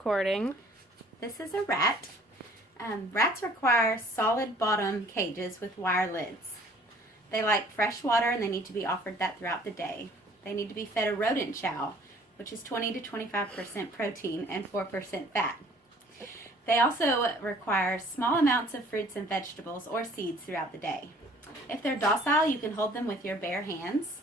Recording. This is a rat. Rats require solid bottom cages with wire lids. They like fresh water and they need to be offered that throughout the day. They need to be fed a rodent chow, which is 20 to 25% protein and 4% fat. They also require small amounts of fruits and vegetables or seeds throughout the day. If they're docile, you can hold them with your bare hands.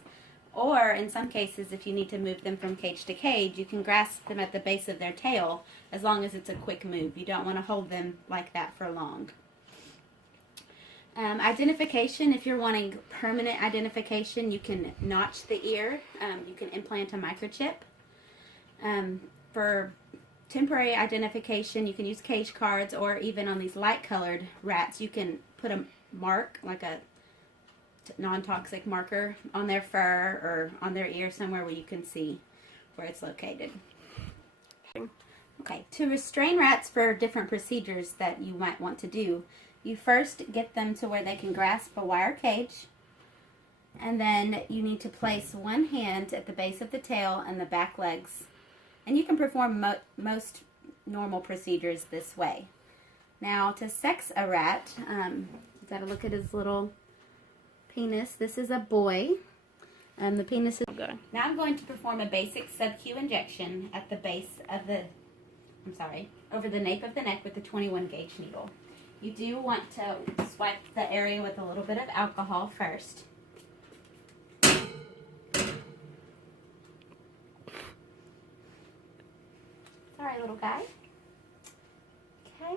Or in some cases, if you need to move them from cage to cage, you can grasp them at the base of their tail as long as it's a quick move. You don't want to hold them like that for long. Identification, if you're wanting permanent identification, you can notch the ear. You can implant a microchip. For temporary identification, you can use cage cards, or even on these light-colored rats, you can put a mark, like a non-toxic marker on their fur or on their ear somewhere where you can see where it's located. Okay, to restrain rats for different procedures that you might want to do, you first get them to where they can grasp a wire cage, and then you need to place one hand at the base of the tail and the back legs, and you can perform most normal procedures this way. Now, to sex a rat, you've got to look at his little penis. This is a boy. The penis is going. Now I'm going to perform a basic sub-Q injection at the base of the, over the nape of the neck with the 21 gauge needle. You do want to swipe the area with a little bit of alcohol first. Sorry, little guy. Okay.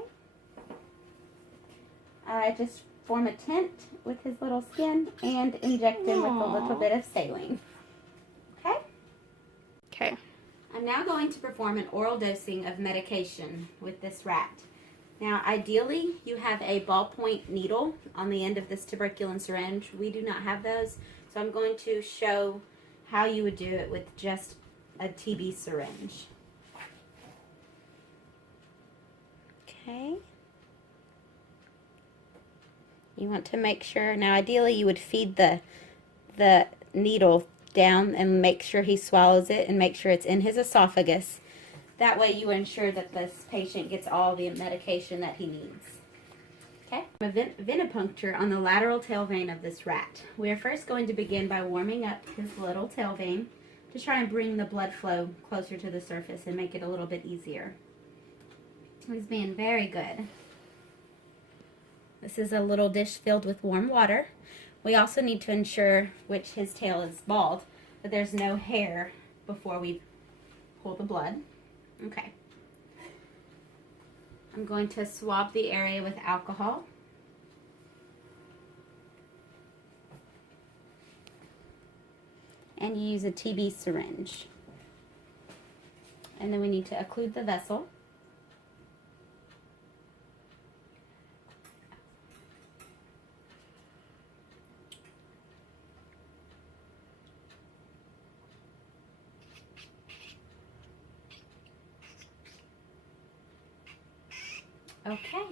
Just form a tent with his little skin and inject him with a little bit of saline. Okay? Okay. I'm now going to perform an oral dosing of medication with this rat. Now, ideally, you have a ballpoint needle on the end of this tuberculin syringe. We do not have those, so I'm going to show how you would do it with just a TB syringe. Okay. You want to make sure, now ideally you would feed the needle down and make sure he swallows it and make sure it's in his esophagus. That way you ensure that this patient gets all the medication that he needs. Okay? A venipuncture on the lateral tail vein of this rat. We are first going to begin by warming up his little tail vein to try and bring the blood flow closer to the surface and make it a little bit easier. He's being very good. This is a little dish filled with warm water. We also need to ensure, which his tail is bald, that there's no hair before we pull the blood. Okay. I'm going to swab the area with alcohol. And use a TB syringe. And then we need to occlude the vessel. Okay.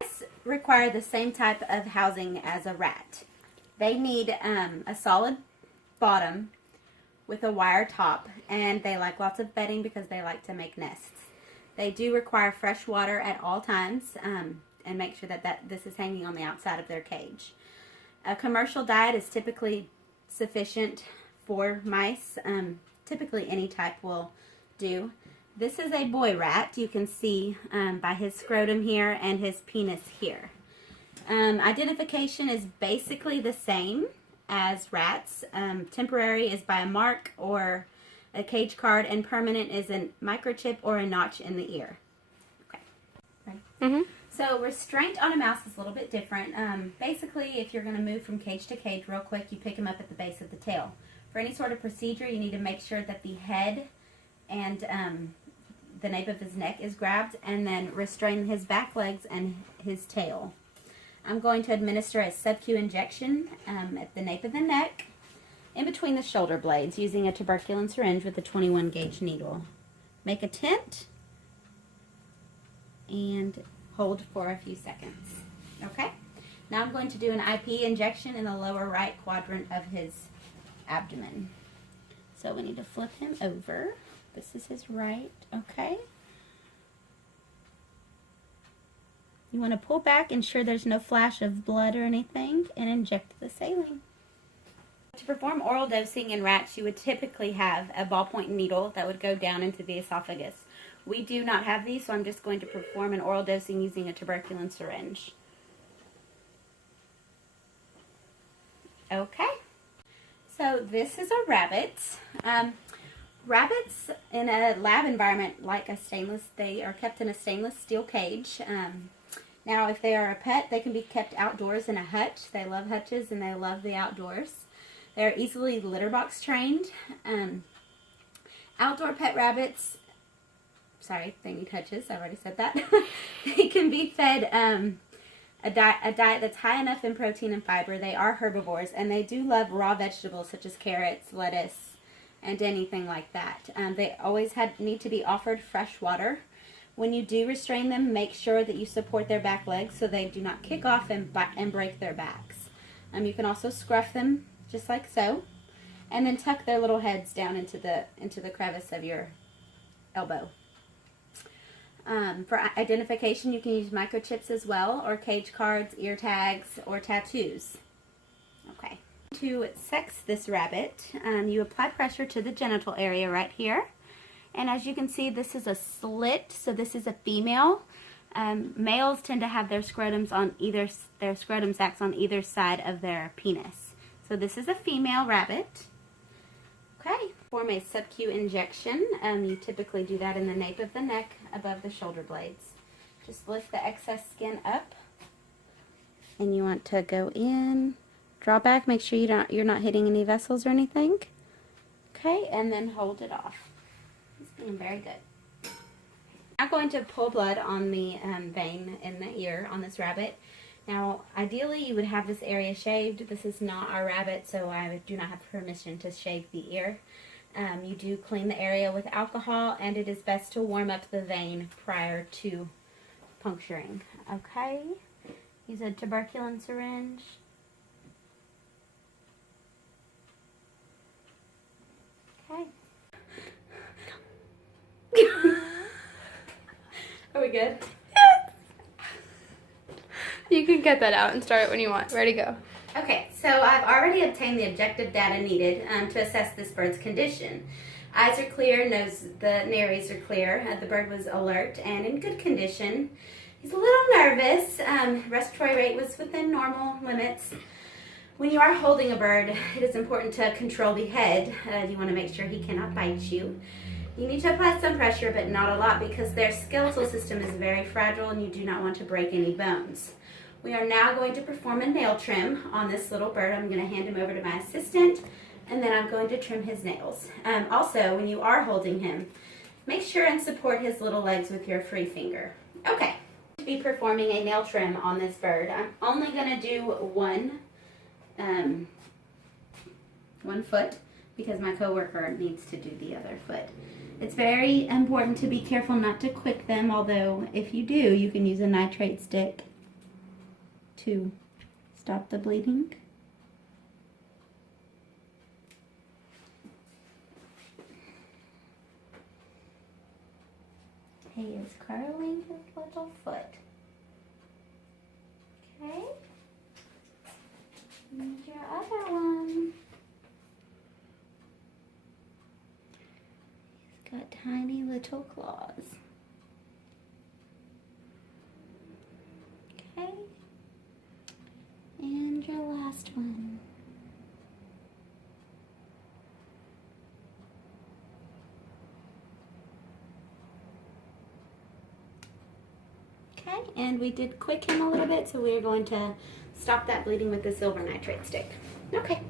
This require the same type of housing as a rat. They need a solid bottom with a wire top, and they like lots of bedding because they like to make nests. They do require fresh water at all times, and make sure that this is hanging on the outside of their cage. A commercial diet is typically sufficient for mice. Typically any type will do. This is a boy rat. You can see by his scrotum here and his penis here. Identification is basically the same as rats. Temporary is by a mark or a cage card, and permanent is a microchip or a notch in the ear. Okay. Right. Mm-hmm. So restraint on a mouse is a little bit different. Basically, if you're going to move from cage to cage real quick, you pick him up at the base of the tail. For any sort of procedure, you need to make sure that the head and the nape of his neck is grabbed, and then restrain his back legs and his tail. I'm going to administer a sub-Q injection at the nape of the neck, in between the shoulder blades, using a tuberculin syringe with a 21 gauge needle. Make a tent and hold for a few seconds. Okay? Now I'm going to do an IP injection in the lower right quadrant of his abdomen. So we need to flip him over. This is his right, okay? You want to pull back, ensure there's no flash of blood or anything, and inject the saline. To perform oral dosing in rats, you would typically have a ballpoint needle that would go down into the esophagus. We do not have these, so I'm just going to perform an oral dosing using a tuberculin syringe. Okay, so this is a rabbit. Rabbits in a lab environment like they are kept in a stainless steel cage. Now, if they are a pet, they can be kept outdoors in a hutch. They love hutches and they love the outdoors. They're easily litter box trained. Outdoor pet rabbits, sorry, they need hutches. I already said that. They can be fed a diet that's high enough in protein and fiber. They are herbivores, and they do love raw vegetables such as carrots, lettuce, and anything like that. They always need to be offered fresh water. When you do restrain them, make sure that you support their back legs so they do not kick off and break their backs. You can also scruff them just like so, and then tuck their little heads down into the crevice of your elbow. For identification, you can use microchips as well, or cage cards, ear tags, or tattoos. Okay. To sex this rabbit, you apply pressure to the genital area right here. And as you can see, this is a slit, so this is a female. Males tend to have their scrotum sacs on either side of their penis. So this is a female rabbit. Okay. Form a sub-Q injection. You typically do that in the nape of the neck above the shoulder blades. Just lift the excess skin up, and you want to go in, draw back, make sure you're not hitting any vessels or anything. Okay, and then hold it off. It's being very good. I'm going to pull blood on the vein in the ear on this rabbit. Now, ideally, you would have this area shaved. This is not our rabbit, so I do not have permission to shave the ear. You do clean the area with alcohol, and it is best to warm up the vein prior to puncturing. Okay, use a tuberculin syringe. Okay. Are we good? You can get that out and start it when you want. Ready, go. Okay, so I've already obtained the objective data needed to assess this bird's condition. Eyes are clear, the nares are clear, the bird was alert and in good condition. He's a little nervous, respiratory rate was within normal limits. When you are holding a bird, it is important to control the head. You want to make sure he cannot bite you. You need to apply some pressure, but not a lot, because their skeletal system is very fragile and you do not want to break any bones. We are now going to perform a nail trim on this little bird. I'm going to hand him over to my assistant, and then I'm going to trim his nails. Also, when you are holding him, make sure and support his little legs with your free finger. Okay, to be performing a nail trim on this bird, I'm only going to do one foot, because my coworker needs to do the other foot. It's very important to be careful not to quick them, although if you do, you can use a nitrate stick to stop the bleeding. He is curling his little foot. Okay. And your other one. He's got tiny little claws. Okay. And your last one. Okay, and we did quick him a little bit, so we're going to stop that bleeding with the silver nitrate stick. Okay.